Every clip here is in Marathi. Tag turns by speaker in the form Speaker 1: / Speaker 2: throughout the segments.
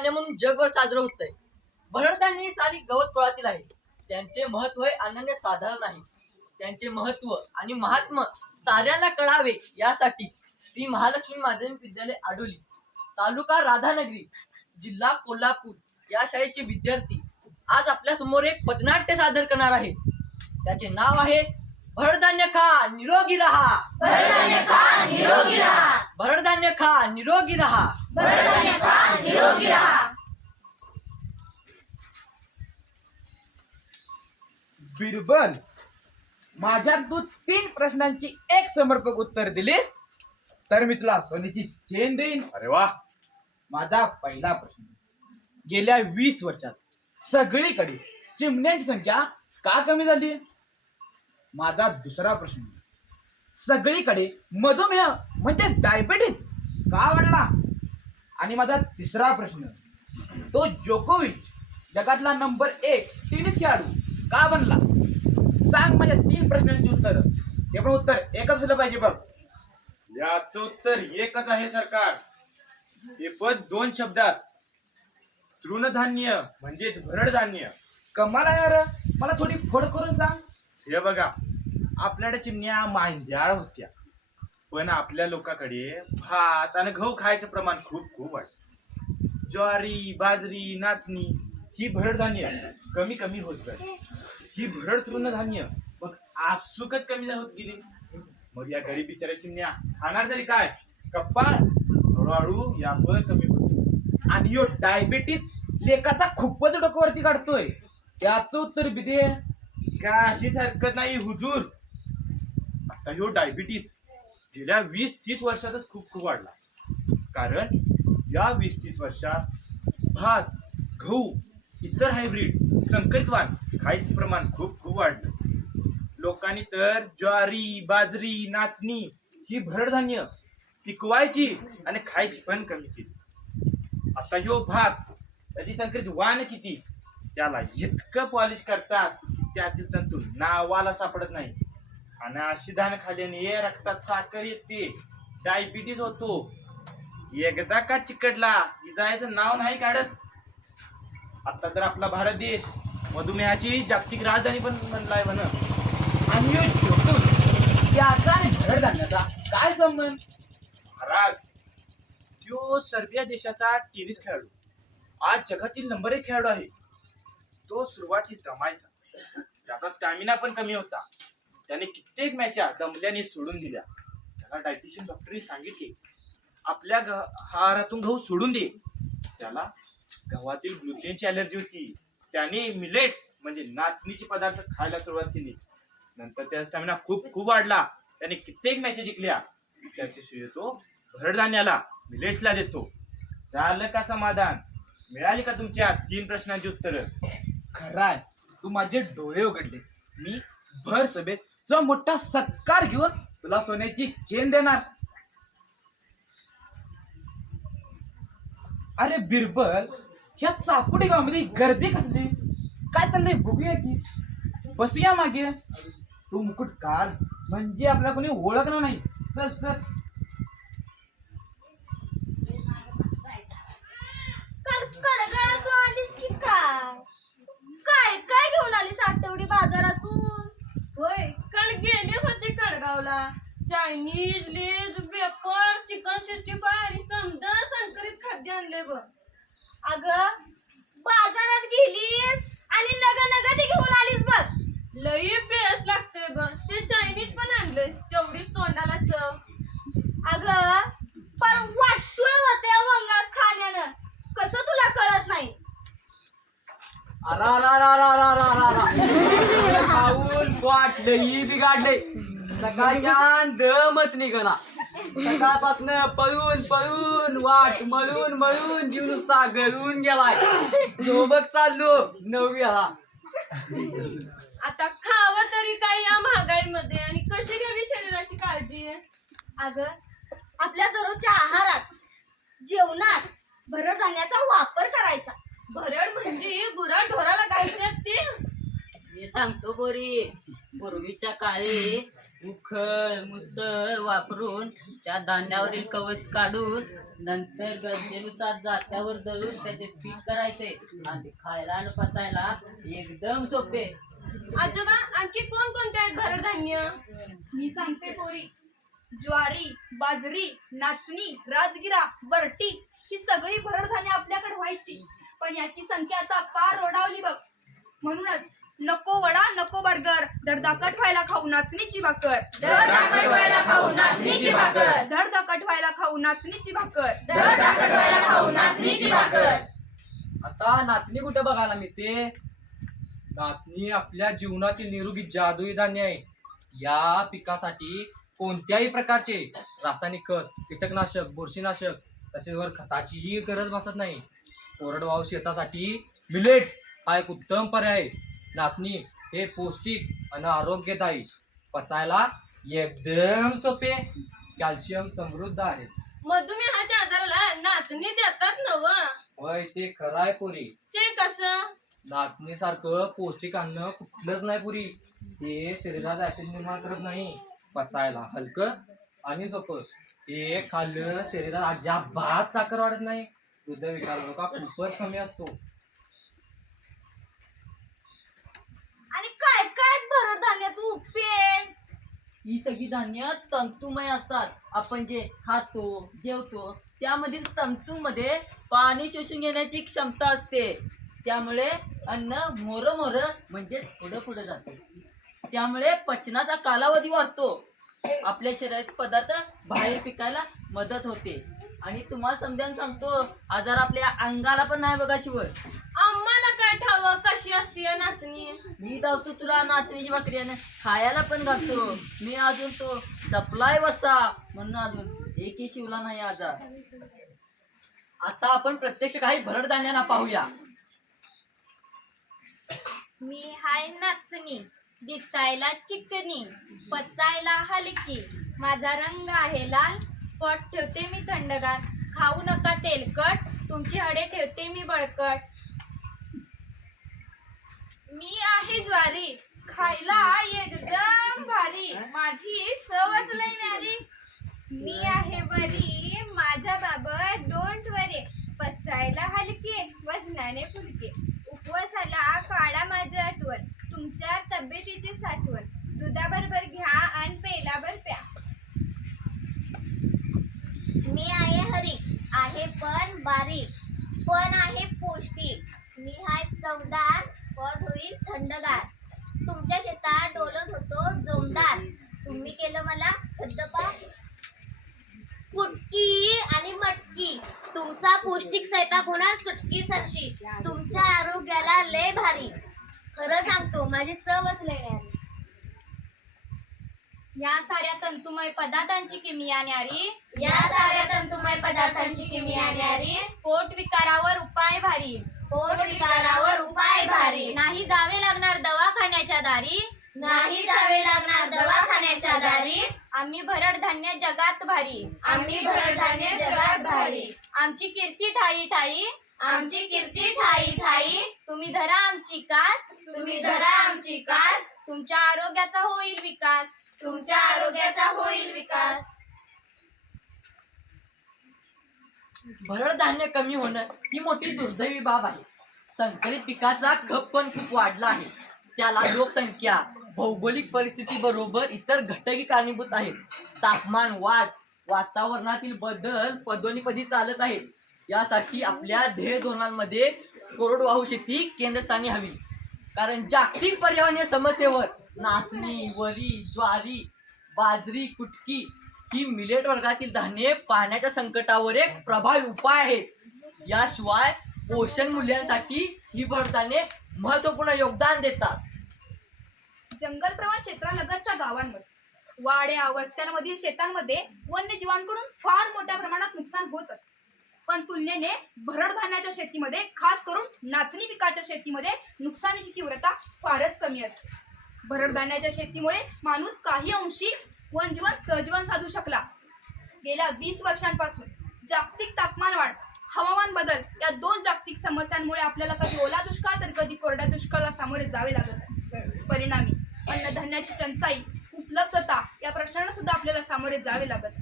Speaker 1: धान्य म्हणून जगभर साजरं होत आहे भरडधान्य ही सारी गवत कुळातील आहे. त्यांचे महत्त्व हे अनन्य साधारण आहे. त्यांचे महत्त्व आणि महात्म साऱ्यांना कळावे यासाठी श्री महालक्ष्मी माध्यमिक विद्यालय आडोली तालुका राधानगरी जिल्हा कोल्हापूर या शाळेचे विद्यार्थी आज आपल्यासमोर एक पथनाट्य सादर करणार आहे त्याचे नाव आहे भरडधान्य खा निरोगी राहा.
Speaker 2: भरधान्य खा निरोगी राहा.
Speaker 1: भरडधान्य खा निरोगी राहा.
Speaker 2: निरोगी राहा.
Speaker 3: बिरबल माझ्या तू तीन प्रश्नांची एक समर्पक उत्तर दिलीस तर मी तुला सोन्याची चेन देईन.
Speaker 4: अरे वा.
Speaker 3: माझा पहिला प्रश्न गेल्या वीस वर्षात सगळीकडे चिमण्यांची संख्या का कमी झाली? माझा दुसरा प्रश्न सगळीकडे मधुमेह म्हणजे डायबेटीज का वाढला? आणि माझा तिसरा प्रश्न तो जोकोविच जगातला नंबर एक टेनिस खेळाडू का बनला? सांग माझ्या तीन प्रश्नांची उत्तर. हे पण उत्तर एकच असलं पाहिजे बघ.
Speaker 4: याचं उत्तर एकच आहे सरकार. हे पण दोन शब्दात. तृणधान्य म्हणजेच भरडधान्य.
Speaker 3: कमाल आहे यार मला थोडी फोड करून सांग.
Speaker 4: हे बघा आपल्याकडे चिमण्या मांद्याळ होत्या. पण आपल्या लोकांकडे भात आणि गहू खायचं प्रमाण खूप खूप वाढलं ज्वारी बाजरी नाचणी ही भरडधान्य कमी कमी होत जाते. ही भरड तृणधान्य मग आपसुकच कमी होत गेली. मग या गरीब बिचाऱ्या न्या. खाणार तरी काय? कप्पा हळूहळू या कमी होत
Speaker 3: आणि यो डायबिटीज लेकाचा खूपच डोक्यावरती काढतोय. त्याचं उत्तर बिदे
Speaker 4: काहीच हरकत नाही हुजूर. आता ह्यो डायबिटीज गेल्या वीस तीस वर्षातच खूप खूप वाढला. कारण या वीस तीस वर्षात भात गहू इतर हायब्रिड संकरित वाण खायचं प्रमाण खूप खूप वाढलं. लोकांनी तर ज्वारी बाजरी नाचणी ही भरडधान्य पिकवायची आणि खायची पण कमी केली. आता ह्यो भात त्याची संकरित वाण किती? त्याला इतकं पॉलिश करतात त्यातील तंतू नावाला सापडत नाही आणि अशी दान खाल्ल्याने रक्तात साखर येते. डायबिटीज होतो. एकदा का चिकटला जायचं नाव नाही काढत. आता तर आपला भारत देश मधुमेहाची जागतिक राजधानी पण म्हणलाय म्हण.
Speaker 3: आणि याचा आणि काय संबंध?
Speaker 4: महाराज तो सर्बिया देशाचा टेनिस खेळाडू. आज जगातील नंबर एक खेळाडू आहे. तो सुरुवातीस दमायचा त्याचा स्टॅमिना पण कमी होता. त्याने कित्येक मॅचा दमल्याने सोडून दिल्या. त्याला डायटिशियन डॉक्टरने सांगितले आपल्या ग आहारातून गहू सोडून दे. त्याला गव्हातील ग्लुटेनची अलर्जी होती. त्याने मिलेट्स म्हणजे नाचणीचे पदार्थ खायला सुरुवात केली. नंतर त्याचा स्टॅमिना खूप खूप वाढला. त्याने कित्येक मॅच जिंकल्या. त्याचे तो भरडधान्याला मिलेट्सला देतो. झालं का समाधान? मिळाली का तुमच्या तीन प्रश्नांची उत्तरं?
Speaker 3: खराय तू माझे डोळे उघडले. मी भर सभेत जो मोठा सत्कार घेऊन तुला सोन्याची चेन देणार. अरे बिरबल ह्या चापुडी गावामध्ये गर्दी कसली? काय चाललंय बघूया की. बसूया मागे. तू मुकुट काढ म्हणजे आपल्याला कोणी ओळखणार नाही. चल चल
Speaker 2: काल कडगाळ तू आलीस की काय काय काय घेऊन आलीस आठवडी बाजारातून
Speaker 5: होय काल गेले होते कडगावला Chinese lays pepper chicken sixty five आणि समजा संकरित खाद्य आणले बघ.
Speaker 2: अगं बाजारात गेलीस आणि नग नग ते घेऊन आलीस बघ.
Speaker 5: लई बेस लागते बघ. ते चायनीज पण आणले तेवढीच तोंडाला चव.
Speaker 2: अगं पर वाटसुळ होते वंगात खाण्यानं. कसं तुला कळत नाही?
Speaker 1: अरा रा रा रा रा रा रा खाऊन वाट लई बिघाडले सकाळच्या दमच निघना. सकाळपासून पळून पळून वाट मळून मळून जीव नुसता गळून गेलाय. सोबत चाललो नववी हा
Speaker 5: आता खावं तरी काय या महागाईमध्ये आणि कशी घ्यावी शरीराची काळजी?
Speaker 2: अगं आपल्या दररोजच्या आहारात जेवणात भरडधान्याचा वापर करायचा.
Speaker 5: भरड म्हणजे बुरा ढोराला काय ते.
Speaker 1: मी सांगतो बोरी पूर्वीच्या काळी उखळ मुसळ वापरून
Speaker 6: त्या धान्यावरील कवच काढून नंतर गरजेनुसार जात्यावर दळून त्याचे पीठ करायचे आणि ते खायला आणि पचायला एकदम सोपे.
Speaker 5: आजोबा आणखी कोण कोणते आहेत भरड धान्य?
Speaker 7: मी सांगते पोरी. ज्वारी बाजरी नाचणी राजगिरा बरटी ही सगळी भरडधान्य आपल्याकडे व्हायची. पण याची संख्या आता फार ओढावली बघ. म्हणूनच नको वडा नको बर्गर. धडधाकट व्हायला खाऊ नाचणीची भाकर. धडधाकट व्हायला खाऊ नाचणीची भाकर. धडधाकट व्हायला खाऊ नाचणीची भाकर. धडधाकट व्हायला खाऊ नाचणीची भाकर.
Speaker 8: आता नाचणी कुठे बघायला मिळते? नाचणी आपल्या जीवनातील निरोगी जादुई धान्य आहे. या पिकासाठी कोणत्याही प्रकारचे रासायनिक खत कीटकनाशक बुरशीनाशक तसेच वर खताचीही गरज भासत नाही. कोरडवाहू शेतासाठी मिलेट्स हा एक उत्तम पर्याय आहे. नाचणी हे पौष्टिक आणि आरोग्यदायी पचायला एकदम सोपे. कॅल्शियम समृद्ध आहे.
Speaker 5: मधुमेहाच्या आजाराला नाचणी देतात नव.
Speaker 8: ते खरं आहे पुरी.
Speaker 5: ते कसं?
Speaker 8: नाचणीसारखं पौष्टिक अन्न कुठलंच नाही पुरी. ते शरीरात ऍसिड निर्माण करत नाही पचायला हलकं आणि सोपं. ते खाल्लं शरीरात अजिबात साखर वाढत नाही. हृदयविकार धोका खूपच कमी असतो
Speaker 7: आणि काय काय उपयोग
Speaker 1: ही सगळी धान्य तंतुमय असतात. आपण जे खातो जेवतो त्यामधील तंतूमध्ये पाणी शोषून घेण्याची क्षमता असते. त्यामुळे अन्न मोर मोर म्हणजे पुढं पुढं जाते. त्यामुळे पचनाचा कालावधी वाढतो. आपल्या शरीरात पदार्थ बाहेर पिकायला मदत होते. आणि तुम्हाला समजावून सांगतो आजार आपल्या अंगाला पण नाही बघा शिवर
Speaker 5: आम्हाला काय ठावं कशी असते या नाचणी?
Speaker 1: मी धावतो तुला नाचणीची भाकरी आणि खायला पण घालतो. मी अजून तो जपलाय वसा म्हणून अजून एकही शिवला नाही आजार. आता आपण प्रत्यक्ष काही भरडधान्यांना पाहूया.
Speaker 7: मी हाय नाचणी दिसायला चिकनी पचायला हलकी. माझा रंग आहे लाल पोट ठेवते मी थंडगार. खाऊ नका तेलकट तुमची हडे ठेवते मी बळकट. मी ज्वारी. खायला एकदम भारी. माझी चवच लई न्यारी मी आहे बरी माझा बाबा डोंट वरे पचायला हलके वजनाने फुलके. उपवासाला काळा माझं पौष्टिक स्वयंपाक होणार चुटकी सरशी तुमच्या आरोग्याला लय भारी. खरं सांगतो माझी चवच लय या साऱ्या तंतुमय पदार्थांची किमिया न्यारी. या साऱ्या तंतुमय पदार्थांची किमिया न्यारी. पोट विकारावर उपाय भारी. पोट विकारावर उपाय भारी. नाही जावे लागणार दवाखान्याच्या दारी. नाही जावे लागणार दवाखान्याच्या दारी. आम्ही भरड धान्य जगात भारी. आम्ही भरड धान्य जगात भारी. आमची कीर्ती ठाई ठाई आमची कीर्ती ठाई ठाई तुम्ही धरा आमची कास. तुम्ही धरा आमची कास. तुमच्या आरोग्याचा होईल विकास. तुमच्या आरोग्याचा होईल विकास.
Speaker 1: भरडधान्य कमी होणं ही मोठी दुर्दैवी बाब आहे. संकरित पिकाचा खप पण खूप वाढला आहे. त्याला लोकसंख्या भौगोलिक परिस्थिती बरोबर इतर घटकही कारणीभूत आहेत. तापमान वाढ वातावरणातील बदल पदोनीपदी चालत आहेत. यासाठी आपल्या ध्येय धोरणांमध्ये कोरडवाहू शेती केंद्रस्थानी हवी. कारण जागतिक पर्यावरणीय समस्येवर नाचणी वरी ज्वारी बाजरी कुटकी ही मिलेट वर्गातील धान्ये पाण्याच्या संकटावर एक प्रभावी उपाय आहेत. याशिवाय पोषण मूल्यांसाठी ही भरताने महत्त्वपूर्ण योगदान देतात.
Speaker 7: जंगलप्रमाण क्षेत्रालगतच्या गावांमध्ये. वाड्या वस्त्यांमधील शेतांमध्ये वन्यजीवांकडून फार मोठ्या प्रमाणात नुकसान होत असते. पण तुलनेने भरड धान्याच्या शेतीमध्ये खास करून नाचणी पिकाच्या शेतीमध्ये नुकसानीची तीव्रता फारच कमी असते. भरड धान्याच्या शेतीमुळे माणूस काही अंशी वनजीवन सहजीवन साधू शकला. गेल्या वीस वर्षांपासून जागतिक तापमान वाढ हवामान बदल या दोन जागतिक समस्यांमुळे आपल्याला कधी ओला दुष्काळ तर कधी कोरड्या दुष्काळाला सामोरे जावे लागत परिणामी अन्नधान्याची टंचाई उपलब्धता या प्रश्नांना सुद्धा आपल्याला सामोरे जावे लागत.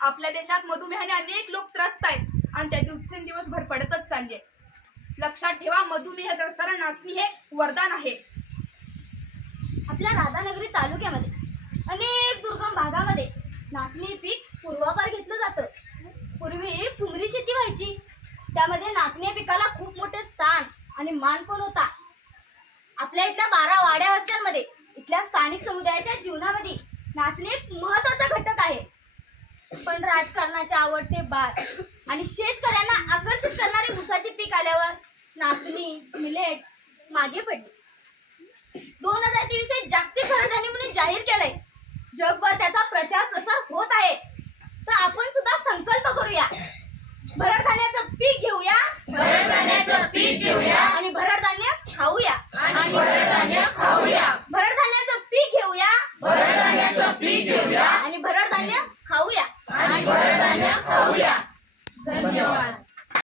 Speaker 7: आपल्या देशात मधुमेहाने अनेक लोक त्रस्त आहेत आणि त्या दिवसेंदिवस भर पडतच चालली आहे लक्षात ठेवा मधुमेह ग्रस्तांना नाचणी हे वरदान आहे.
Speaker 2: आपल्या राधानगरी तालुक्यामध्ये अनेक दुर्गम भागामध्ये नाचणी पीक पूर्वापार घेतलं जातं. पूर्वी पुंगरी शेती व्हायची. त्यामध्ये नाचणी पिकाला खूप मोठे स्थान आणि मान पण होता. वाड्या इथल्या स्थानिक समुदायाच्या जीवनामध्ये नाचणे एक महत्त्वाचा घटक आहे. पण राजकारणाचे आवडते बाळ आणि शेतकऱ्यांना आकर्षित करणारे ऊसाचे पीक आल्यावर नाचणी मिलेट मागे पडली. दोन हजार तेवीस हे जागतिक खरंदानी म्हणून जाहीर केलंय. जगभर त्याचा प्रचार